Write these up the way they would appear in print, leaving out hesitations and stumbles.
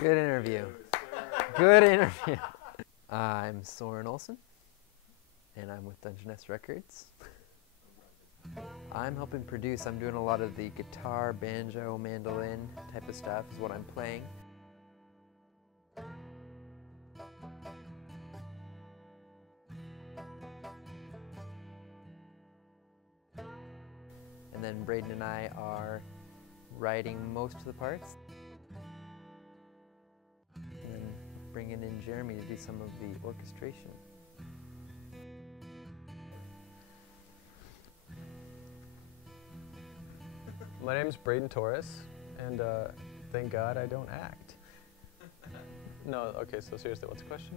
Good interview. Good interview. I'm Soren Olsen, and I'm with Dungeness Records. I'm helping produce. I'm doing a lot of the guitar, banjo, mandolin type of stuff is what I'm playing. And then Braden and I are writing most of the parts. And then bringing in Jeremy to do some of the orchestration. My name is Braden Torras, and thank God I don't act. No, okay, so seriously, what's the question?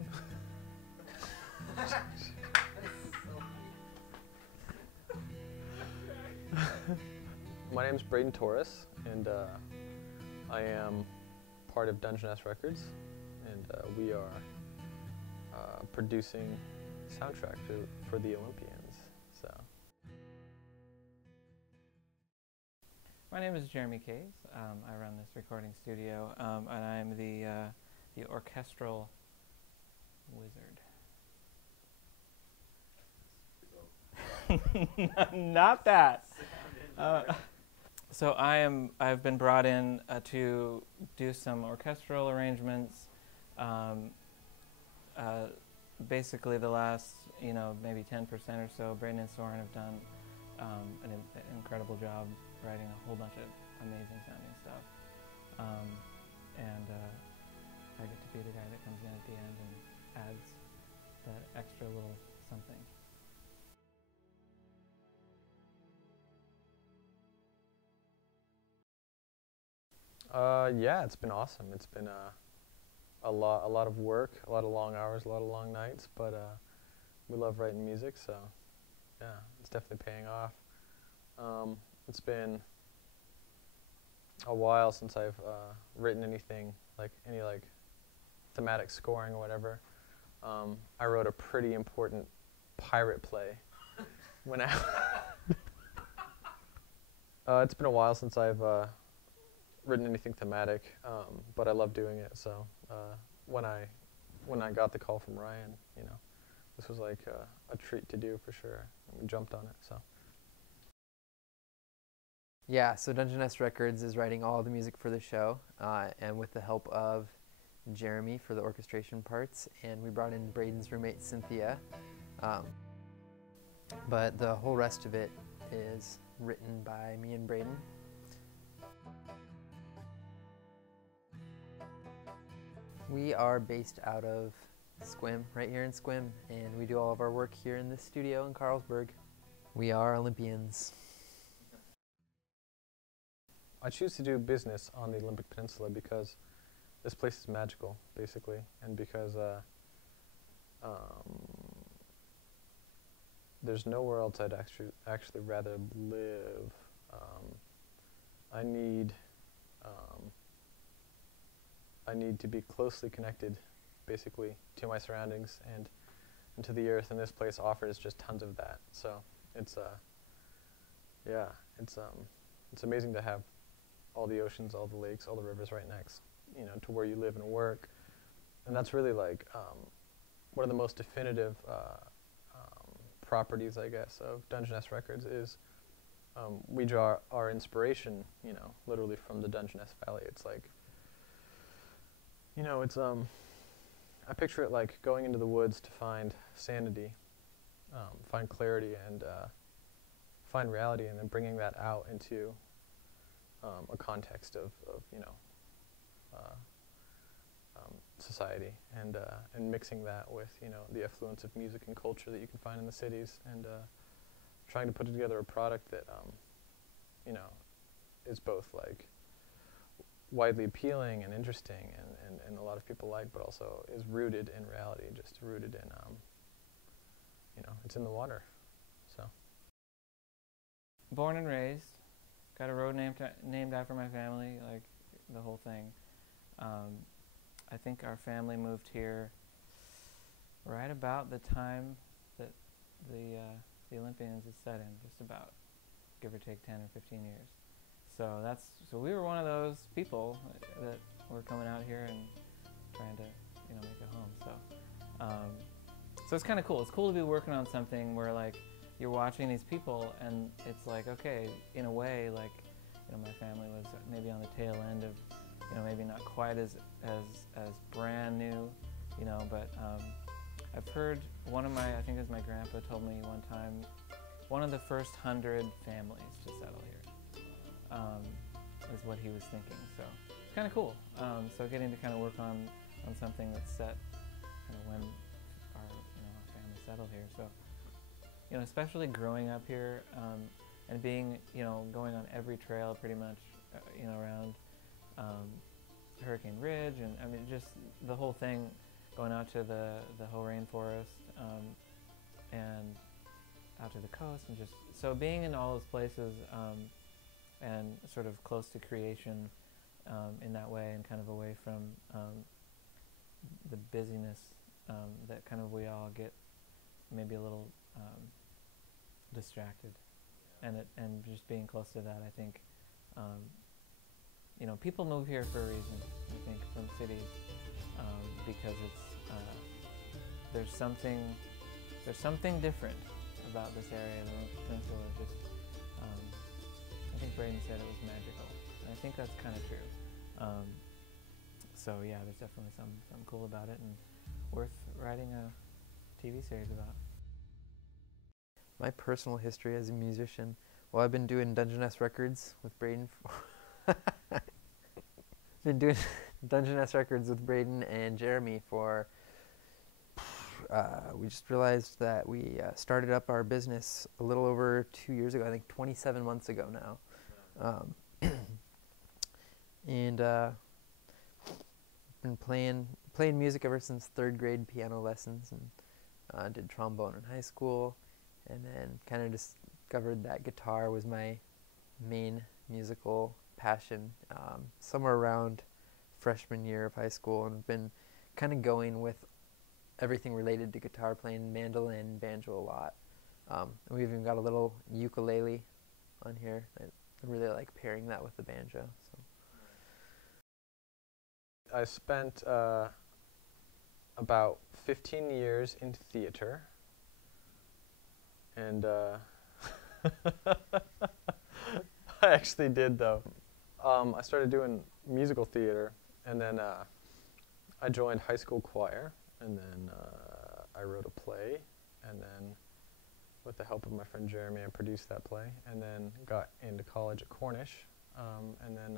My name is Braden Torras, and I am part of Dungeness Records, and we are producing soundtrack for the Olympians. So. My name is Jeremy Cays. I run this recording studio, and I'm the orchestral wizard. Not that. So I've been brought in to do some orchestral arrangements. Basically, the last maybe 10% or so, Braden and Soren have done an incredible job writing a whole bunch of amazing sounding stuff. And I get to be the guy that comes in at the end and adds that extra little something. Yeah, it's been awesome. It's been a lot of work, a lot of long hours, a lot of long nights, but we love writing music, so yeah, it's definitely paying off. It's been a while since I've written anything, any thematic scoring or whatever. I wrote a pretty important pirate play when it's been a while since I've written anything thematic, but I love doing it. So when I got the call from Ryan, this was like a treat to do for sure. We jumped on it. So. Yeah, so Dungeness Records is writing all the music for the show, and with the help of Jeremy for the orchestration parts, and we brought in Braden's roommate Cynthia. But the whole rest of it is written by me and Braden. We are based out of Sequim, right here in Sequim, and we do all of our work here in this studio in Carlsberg. We are Olympians. I choose to do business on the Olympic Peninsula because this place is magical, basically, and because there's nowhere else I'd actually rather live. I need to be closely connected, basically, to my surroundings and to the earth, and this place offers just tons of that. So it's yeah, it's amazing to have all the oceans, all the lakes, all the rivers right next, to where you live and work. And that's really one of the most definitive properties, I guess, of Dungeness Records is we draw our inspiration, literally from the Dungeness Valley. It's I picture it like going into the woods to find sanity, find clarity, and find reality, and then bringing that out into a context of society, and mixing that with the affluence of music and culture that you can find in the cities, and trying to put together a product that is both widely appealing and interesting, and a lot of people like, but also is rooted in reality, just rooted in it's in the water. So Born and raised. Got a road named after my family, the whole thing. I think our family moved here right about the time that the Olympians is set in, just about, give or take 10 or 15 years. So we were one of those people that we're coming out here and trying to, you know, make a home. So it's kind of cool. It's cool to be working on something where like you're watching these people, and it's like, okay, in a way, like, you know, my family was maybe on the tail end of, you know, maybe not quite as brand new, you know, but I've heard one of my, I think it was my grandpa told me one time, one of the first 100 families to settle here is what he was thinking. So it's kind of cool. So getting to kind of work on something that's set kind of when our, you know, our family settled here. So, you know, especially growing up here and being, you know, going on every trail pretty much, you know, around Hurricane Ridge, and I mean just the whole thing, going out to the whole rainforest and out to the coast, and just so being in all those places and sort of close to creation in that way, and kind of away from the busyness that kind of we all get maybe a little distracted, and just being close to that, I think, you know, people move here for a reason, I think, from cities, because it's there's something different about this area, the peninsula. Just I think Braden said it was magical, and I think that's kind of true. So yeah, there's definitely something cool about it, and worth writing a TV series about. My personal history as a musician, well, I've been doing Dungeness records with Braden. Been doing Dungeness records with Braden and Jeremy for. We just realized that we started up our business a little over 2 years ago. I think 27 months ago now, and been playing music ever since 3rd grade piano lessons, and did trombone in high school, and then kind of discovered that guitar was my main musical passion somewhere around freshman year of high school, and been kind of going with everything related to guitar, playing mandolin, banjo a lot. And we've even got a little ukulele on here. I really like pairing that with the banjo. So I spent about 15 years in theater, and I actually did, though. I started doing musical theater, and then I joined high school choir, and then I wrote a play, and then with the help of my friend Jeremy, I produced that play, and then got into college at Cornish, and then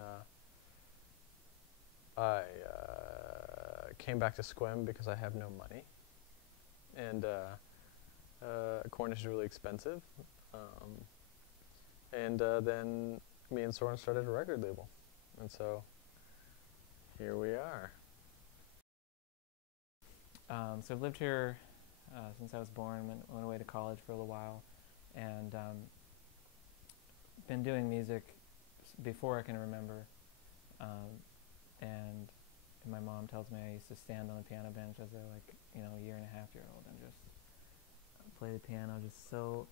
I came back to Squem because I have no money, and Cornish is really expensive, and then me and Soren started a record label, and so here we are. So I've lived here since I was born, went away to college for a little while, and been doing music before I can remember, and my mom tells me I used to stand on the piano bench as a, like, you know, 1.5-year-old and just play the piano just so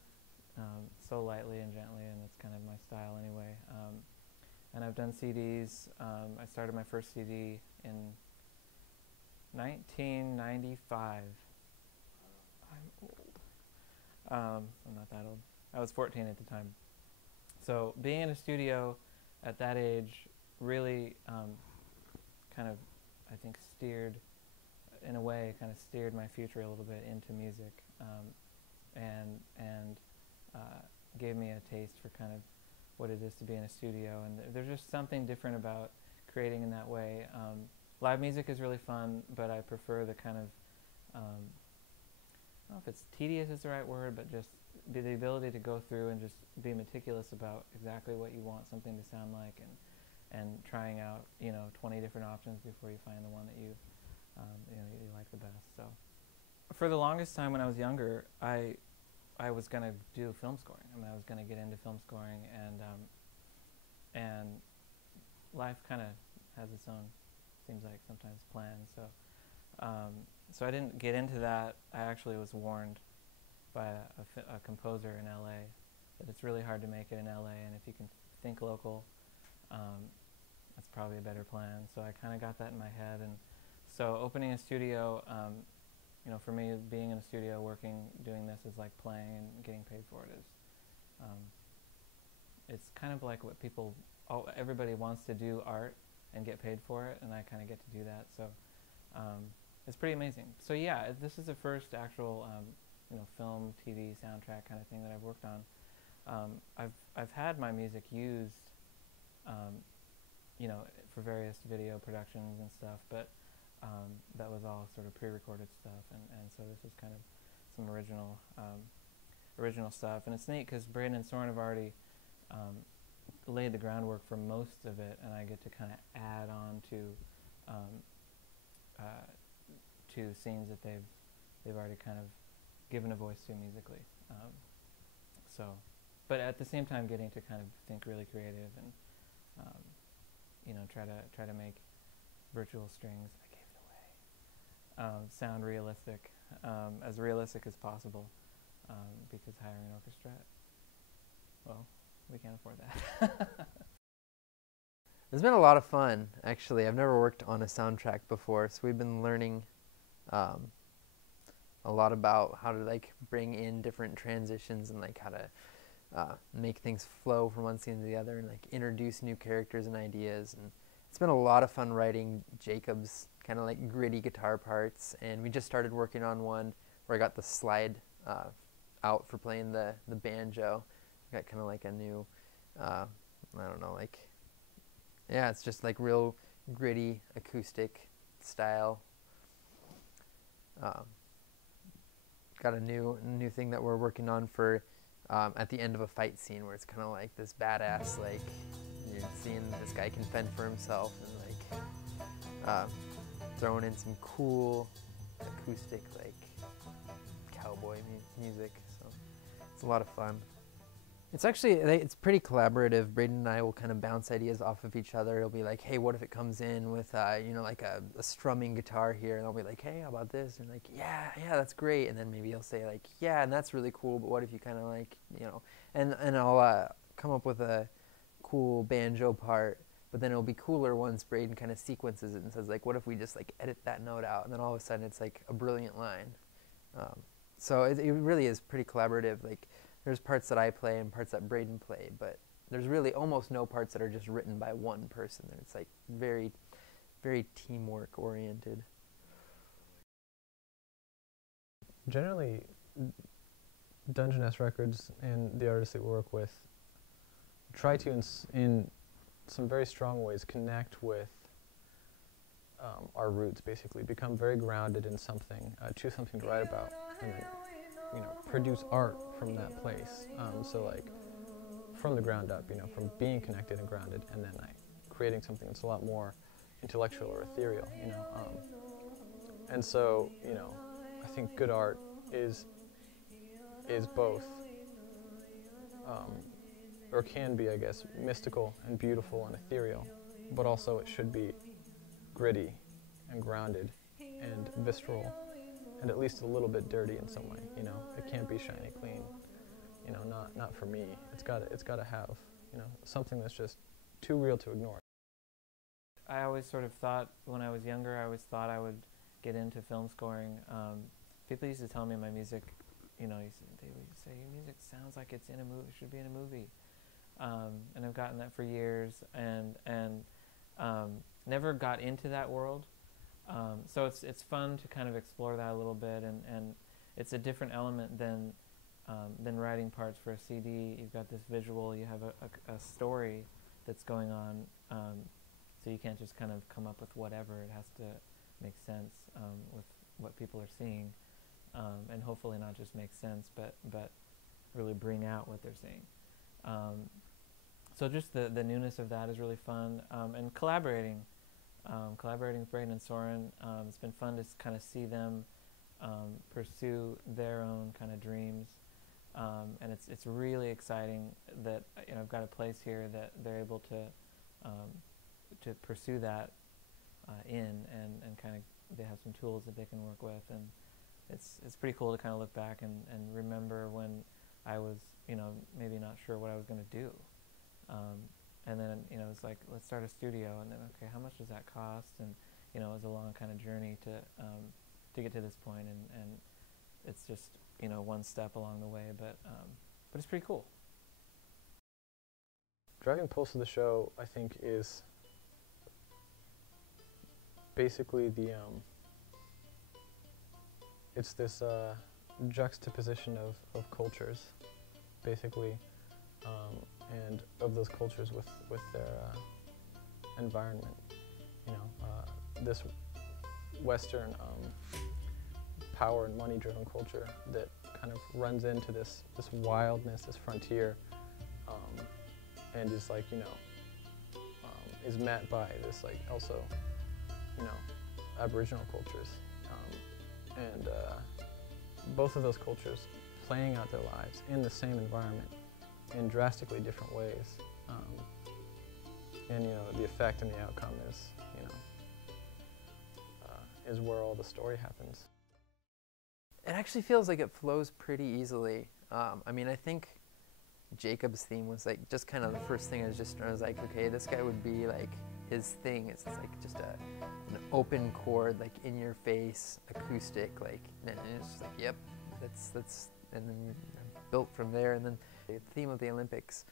lightly and gently, and it's kind of my style anyway. And I've done CDs. I started my first CD in 1995. I'm old. I'm not that old. I was 14 at the time. So being in a studio at that age really kind of, I think, steered my future a little bit into music, and gave me a taste for kind of what it is to be in a studio. And there's just something different about creating in that way. Live music is really fun, but I prefer the kind of, I don't know if it's tedious is the right word, but just the ability to go through and just be meticulous about exactly what you want something to sound like, and trying out, 20 different options before you find the one that you like the best. So for the longest time when I was younger, I was going to do film scoring. I mean, I was going to get into film scoring, and life kind of has its own, seems like sometimes, plans. So I didn't get into that. I actually was warned by a composer in LA that it's really hard to make it in LA, and if you can think local, that's probably a better plan. So I kind of got that in my head, and so opening a studio, you know, for me, being in a studio, working, doing this is like playing and getting paid for it. It's kind of like what people, everybody wants to do art and get paid for it, and I kind of get to do that. So it's pretty amazing. So yeah, this is the first actual, you know, film, TV, soundtrack kind of thing that I've worked on. I've had my music used, you know, for various video productions and stuff, but that was all sort of pre-recorded stuff, and so this is kind of some original stuff. And it's neat because Braden and Soren have already laid the groundwork for most of it, and I get to kind of add on to scenes that they've already kind of given a voice to musically. So, but at the same time, getting to kind of think really creative and you know, try to make virtual strings, I gave it away, sound realistic, as realistic as possible, because hiring an orchestra, well, we can't afford that. It's been a lot of fun, actually. I've never worked on a soundtrack before, so we've been learning a lot about how to like bring in different transitions and like how to make things flow from one scene to the other and like introduce new characters and ideas. And it's been a lot of fun writing Jacob's kind of like gritty guitar parts, and we just started working on one where I got the slide out for playing the banjo. Got kind of like a new, I don't know, like, yeah, it's just like real gritty acoustic style. Got a new thing that we're working on for at the end of a fight scene where it's kind of like this badass, like you're seeing this guy can fend for himself, and like throwing in some cool acoustic like cowboy music. So it's a lot of fun. It's actually, it's pretty collaborative. Braden and I will kind of bounce ideas off of each other. It'll be like, hey, what if it comes in with, you know, like a strumming guitar here? And I'll be like, hey, how about this? And like, yeah, that's great. And then maybe he'll say like, yeah, and that's really cool, but what if you kind of like, you know, and I'll come up with a cool banjo part, but then it'll be cooler once Braden kind of sequences it and says like, what if we just like edit that note out? And then all of a sudden it's like a brilliant line. So it really is pretty collaborative. Like, there's parts that I play and parts that Braden played, but there's really almost no parts that are just written by one person. It's like very, very teamwork oriented. Generally, Dungeness Records and the artists that we work with try to, in some very strong ways, connect with our roots, basically, become very grounded in something, choose something to write about, and then, you know, produce art from that place. So like from the ground up, you know, from being connected and grounded, and then like creating something that's a lot more intellectual or ethereal, you know. And so, you know, I think good art is both, or can be, I guess, mystical and beautiful and ethereal, but also it should be gritty and grounded and visceral, and at least a little bit dirty in some way, you know. It can't be shiny clean, you know, not for me. It's got to have, you know, something that's just too real to ignore. I always sort of thought, when I was younger, I always thought I would get into film scoring. People used to tell me my music, you know, they would say, your music sounds like it's in a movie, should be in a movie. And I've gotten that for years, and never got into that world. So it's fun to kind of explore that a little bit, and it's a different element than writing parts for a CD. You've got this visual, you have a story that's going on, so you can't just kind of come up with whatever. It has to make sense with what people are seeing, and hopefully not just make sense, but really bring out what they're seeing. So just the newness of that is really fun, and collaborating with Braden and Soren. It's been fun to kind of see them pursue their own kind of dreams, and it's really exciting that, you know, I've got a place here that they're able to pursue that in, and kind of they have some tools that they can work with, and it's pretty cool to kind of look back and remember when I was, you know, maybe not sure what I was going to do. and then, you know, it's like, let's start a studio, and then, okay, how much does that cost? And, you know, it was a long kind of journey to get to this point, and it's just, you know, one step along the way, but it's pretty cool. Driving pulse of the show, I think, is basically the it's this juxtaposition of cultures, basically, and of those cultures with their environment. You know, this Western power and money-driven culture that kind of runs into this wildness, this frontier, and is like, you know, is met by this, like, also, you know, Aboriginal cultures, and both of those cultures playing out their lives in the same environment in drastically different ways, and, you know, the effect and the outcome is, you know, is where all the story happens. It actually feels like it flows pretty easily. I mean, I think Jacob's theme was like just kind of the first thing. I was like, okay, this guy would be like, his thing is like just an open chord, like in your face, acoustic, like, and it's just like, yep, that's, and then built from there. And then the theme of the Olympics,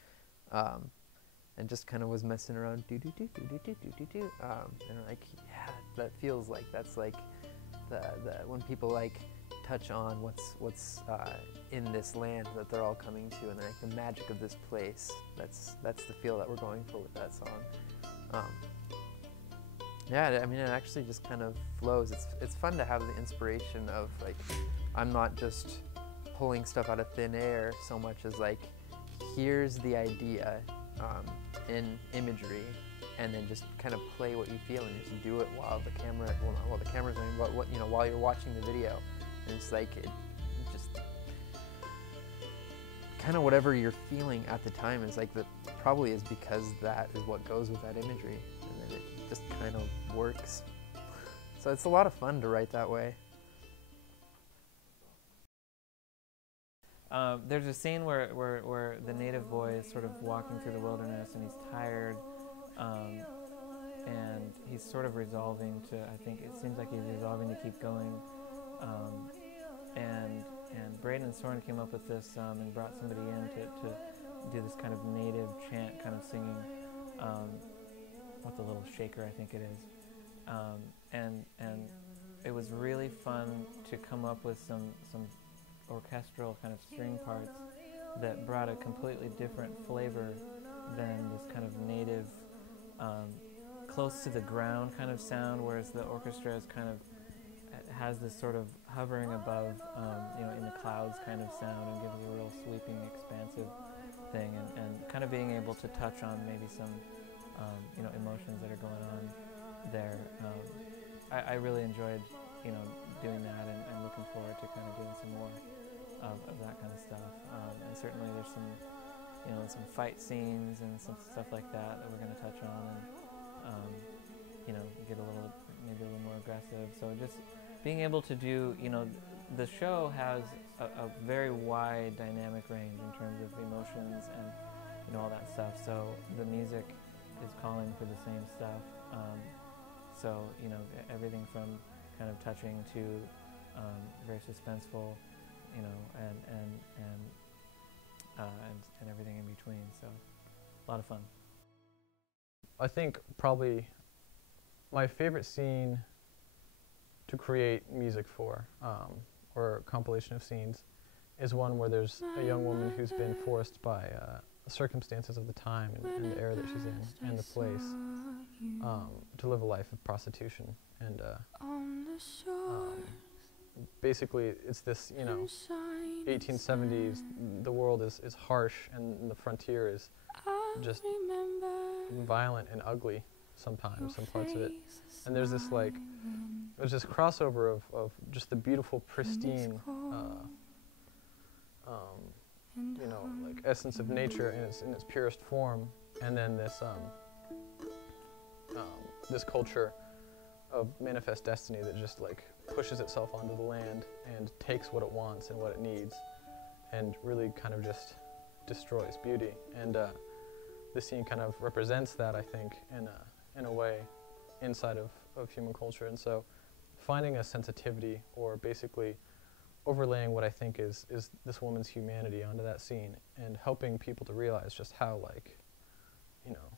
and just kind of was messing around, and like, yeah, that feels like that's like the when people like touch on what's in this land that they're all coming to, and like the magic of this place. That's the feel that we're going for with that song. Yeah, I mean, it actually just kind of flows. It's fun to have the inspiration of, like, I'm not just pulling stuff out of thin air so much as like, here's the idea in imagery, and then just kind of play what you feel and just do it while the camera, well, not while the camera's running, but what, you know, while you're watching the video. And it's like, it just kind of whatever you're feeling at the time is like, probably is because that is what goes with that imagery, and then it just kind of works. So it's a lot of fun to write that way. There's a scene where the native boy is sort of walking through the wilderness, and he's tired, and he's sort of resolving to, I think it seems like he's resolving to keep going, and Braden and Soren came up with this and brought somebody in to do this kind of native chant kind of singing, with a little shaker, I think it is, and it was really fun to come up with some orchestral kind of string parts that brought a completely different flavor than this kind of native, close to the ground kind of sound, whereas the orchestra is kind of has this sort of hovering above, you know, in the clouds kind of sound, and gives a real sweeping, expansive thing, and kind of being able to touch on maybe some, you know, emotions that are going on there. I really enjoyed, you know, doing that, and looking forward to kind of doing some more of that kind of stuff. And certainly there's some, you know, some fight scenes and some stuff like that we're going to touch on, and you know, get a little, maybe a little more aggressive. So just being able to do, you know, the show has a very wide dynamic range in terms of emotions and, you know, all that stuff. So the music is calling for the same stuff. So, you know, everything from kind of touching to very suspenseful, you know, and everything in between. So a lot of fun. I think probably my favorite scene to create music for, or a compilation of scenes, is one where there's a young woman who's been forced by circumstances of the time and the era that she's in and the place to live a life of prostitution. And basically it's this, you know, 1870s, the world is harsh, and the frontier is just violent and ugly sometimes, some parts of it. And there's this, like, there's this crossover of just the beautiful, pristine, you know, like essence of nature in its purest form, and then this this culture of manifest destiny that just, like, pushes itself onto the land and takes what it wants and what it needs, and really kind of just destroys beauty. And the scene kind of represents that, I think, in a way, inside of human culture. And so finding a sensitivity, or basically overlaying what I think is this woman's humanity onto that scene, and helping people to realize just how, like, you know,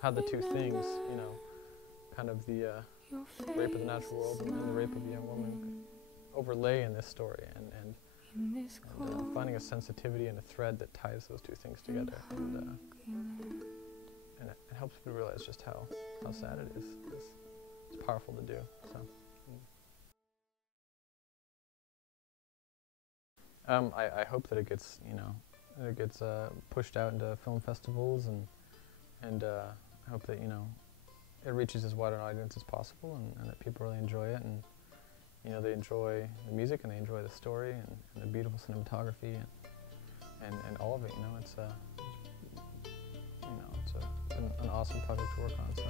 how the two things, you know, kind of the rape of the natural world and the rape of a young woman overlay in this story, and finding a sensitivity and a thread that ties those two things together, and it helps people realize just how sad it is. It's powerful to do. So, I hope that it gets, you know, it gets pushed out into film festivals, and I hope that, you know, it reaches as wide an audience as possible, and that people really enjoy it, and, you know, they enjoy the music, and they enjoy the story, and the beautiful cinematography, and all of it. You know, it's you know, it's an awesome project to work on. So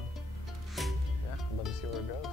yeah, I'd love to see where it goes.